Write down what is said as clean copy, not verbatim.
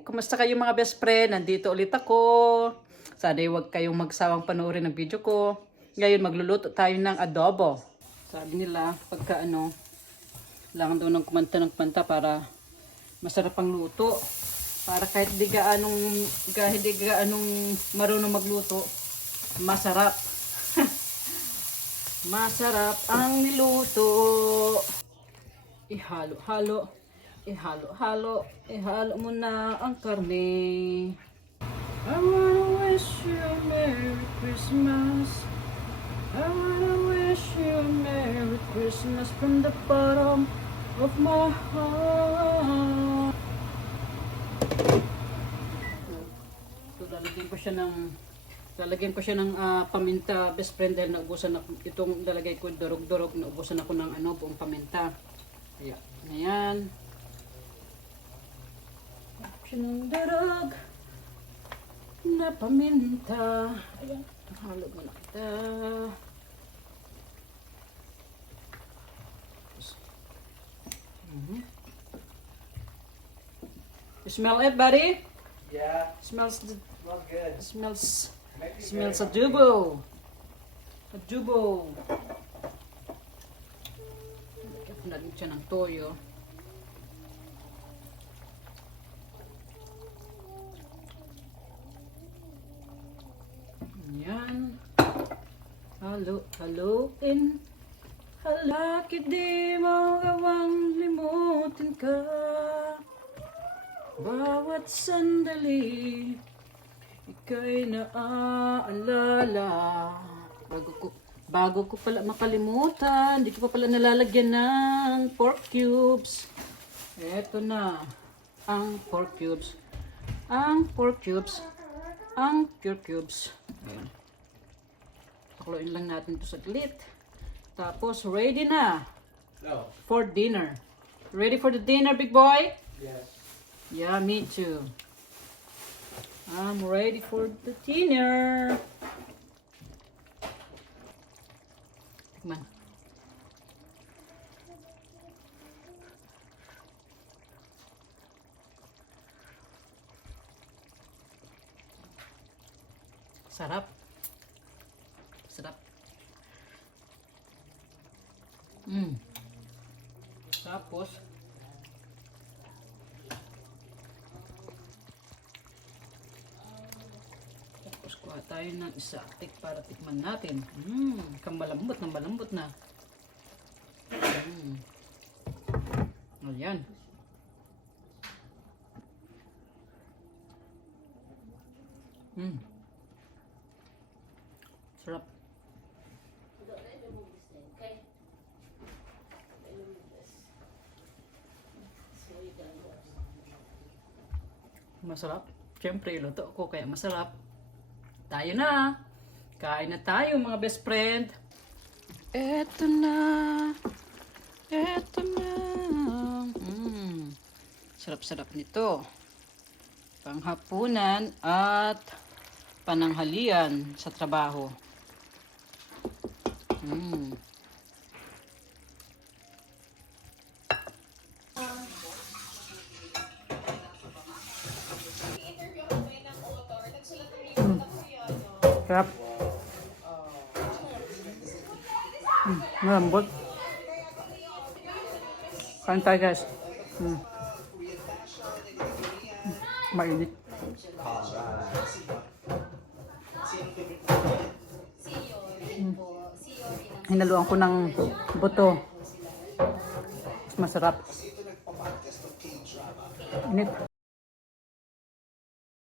Kumusta kayo mga best friend? Nandito ulit ako. Sana huwag kayong magsawang panoorin ng video ko. Ngayon magluluto tayo ng adobo. Sabi nila pagka kailangan daw ng kumanta para masarap ang luto. Para kahit hindi gaanong marunong magluto, masarap. Masarap ang niluto. Ihalo-halo. Ihalo-halo. Ihalo mo na ang karne. I wanna wish you a Merry Christmas. I wanna wish you a Merry Christmas from the bottom of my heart. So, lalagyan ko siya ng paminta, best friend, dahil naubusan ako itong lalagay ko durog-durog, naubusan ako ng buong paminta. Ayan. Siya ng durog na paminta. Ayan. Halo mo na kita. You smell it, buddy? Yeah. Smells good. Smells Maybe adobo. Adobo. Lagyan siya ng toyo. Ayan. Halo-haloin. Bakit di mo gawang limutin ka? Bawat sandali ika'y naaalala. Bago ko pala makalimutan, hindi ko pa pala nalalagyan ng pork cubes. Eto na ang pork cubes. Ang pork cubes. Ang pure cubes. Ayan. Pakuluin lang natin ito saglit. Tapos ready na for dinner. Ready for the dinner, big boy? Yes. Yeah, me too. I'm ready for the dinner. Tikman. Sarap. Sarap. Tapos kuha tayo ng isa para tikman natin. Malambot na malambot na. Ayan. Sarap. Masarap. Siyempre, luto ko kaya masarap. Tayo na. Kain na tayo mga best friend. Eto na. Eto na. Sarap-sarap nito. Panghapunan at pananghalian sa trabaho. Sarap. Malambot. Kain tayo guys. Mainit. Hinaluan ko ng buto. Mas masarap. Init.